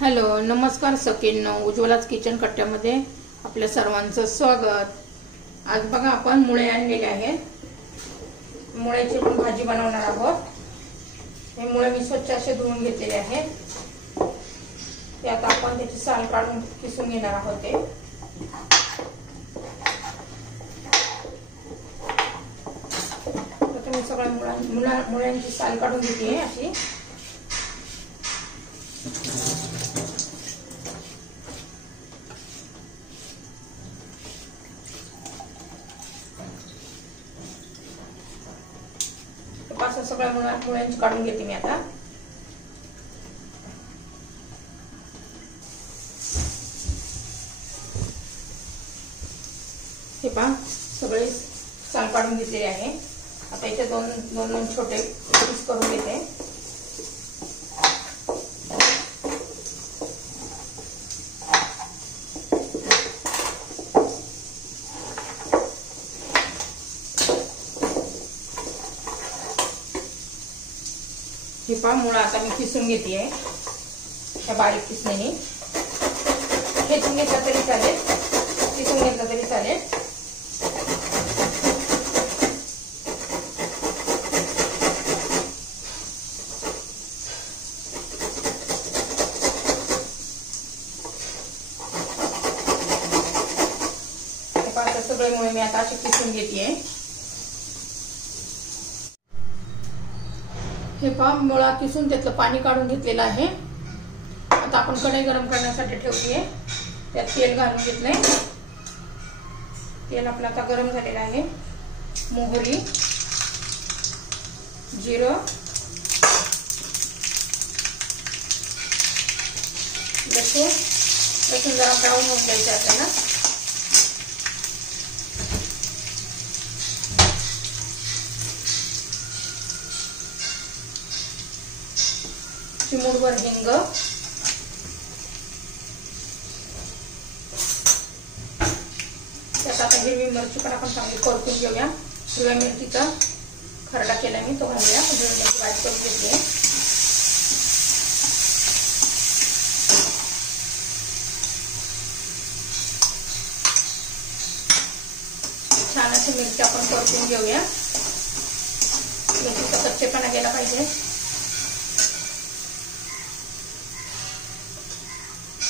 Hello नमस्कार सखींनो, उज्ज्वलाच kitchen कट्ट्यामध्ये आपल्या सर्वांचं स्वागत। आज बघा आपण मुळे आणलेले आहेत, मुळ्याची पण भाजी बनवणार आहोत। हे मुळे मी स्वच्छ असे धुवून घेतलेले आहेत। ते आता आपण त्याची साल काढून किसून घेणार आहोत। ते तर मी सगळ्या मुळ्यांची साल काढून घेते अशी। असं सगळ्या मुळ्यांची काढून घेते मी आता। हे पहा सगळे साल काढून घेतलेले आहे। आता इथे दोन दोन छोटे पीस करून घेते। हे पहा मुळा आता मी किसून घेते आहे, त्या बारीक किसणीने। खेचून घेतला तरी चालेल, किसून घेतला तरी चालेल। हे पहा सगळे मुळे मी आता असे किसून घेते। हे पहा मुळा किसून त्यातलं पाणी काढून घेतलेलं आहे। आता आपण कढई गरम करण्यासाठी ठेवली आहे, त्यात तेल घालून घेतलंय। तेल आपलं आता गरम झालेलं आहे। मोहरी, जिरं, लसूण जरा ब्राऊन होत द्यायचं आपल्याला। चिमूटभर हिंग, त्यात आता हिरवी मिरची पण आपण चांगली परतून घेऊया। हिरव्या मिरचीचा खरडा केला मी, तो घालूया। हिरवी मिरची बारीक करून घेतली आहे। छान अशी मिरची आपण परतून घेऊया। मिरचीचा कच्चेपणा गेला पाहिजे।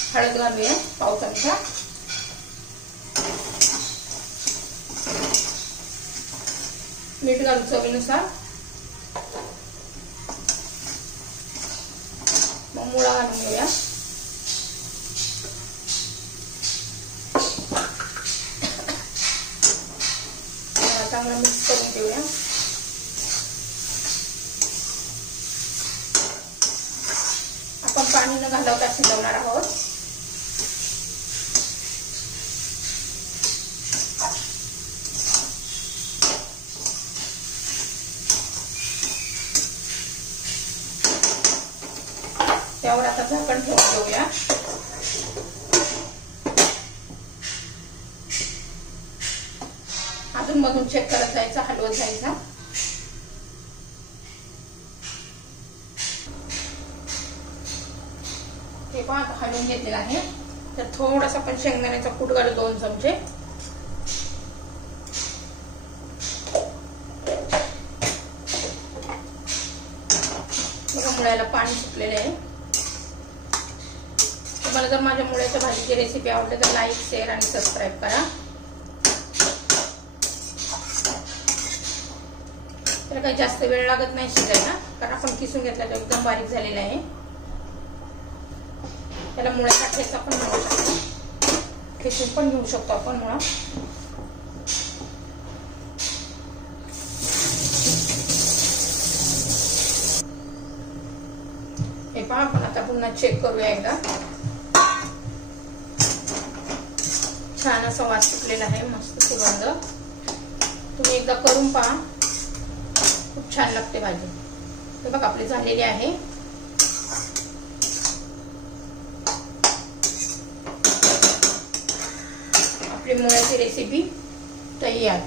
हळद घालूया पाव चमचा, मीठ घालू चवीनुसार। मग मुळा घालून घेऊया। चांगला मिक्स करून घेऊया। आपण पाणी न घालवता शिजवणार आहोत। त्यावर आता झाकण ठेवून घेऊया। अजून मधून चेक करत जायचं, हलवत जायचा। हे पहा आता हलवून घेतलेलं आहे। तर थोडासा आपण शेंगदाण्याचा कूट घालू, 2 चमचे। बघा मुळ्याला पाणी सुटलेलं आहे। तुम्हाला जर माझ्या मुळ्याच्या भाजीची रेसिपी आवडली तर लाईक, शेअर आणि सबस्क्राईब करा। त्याला काही जास्त वेळ लागत नाही शिजायला, कारण आपण किसून घेतला तर एकदम बारीक झालेला आहे। त्याला मुळ्याचा ठेचा पण घेऊ शकतो, ठेचून पण घेऊ शकतो आपण मुळा। हे पहा आपण आता पुन्हा चेक करूया एकदा। छान असा वास सुटलेला आहे, मस्त सुगंध। तुम्ही एकदा करून पहा, खूप छान लागते भाजी। हे बघा आपली झालेली आहे। आपली मुळ्याची रेसिपी तयार।